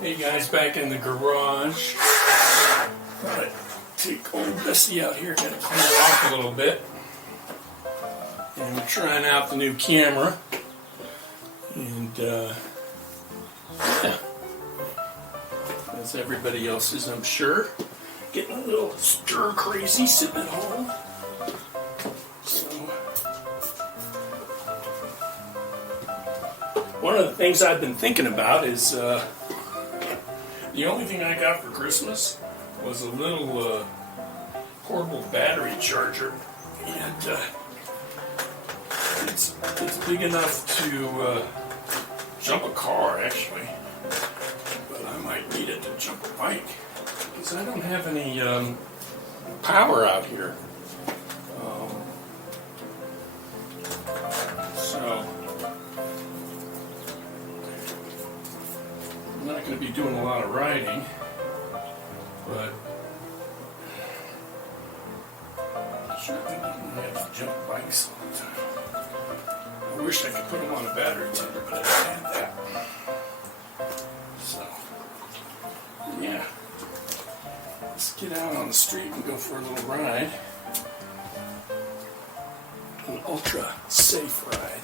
Hey guys, back in the garage. Thought I'd take old Dusty out here, gotta clean it off a little bit. And we're trying out the new camera. And yeah, as everybody else is, I'm sure, getting a little stir crazy sitting at home. So one of the things I've been thinking about is the only thing I got for Christmas was a little portable battery charger, and it's big enough to jump a car, actually, but I might need it to jump a bike because I don't have any power out here. So I'm not going to be doing a lot of riding, but I sure think you can have to jump bikes all the time. I wish I could put them on a battery tender, but I don't have that. So, yeah. Let's get out on the street and go for a little ride. An ultra safe ride.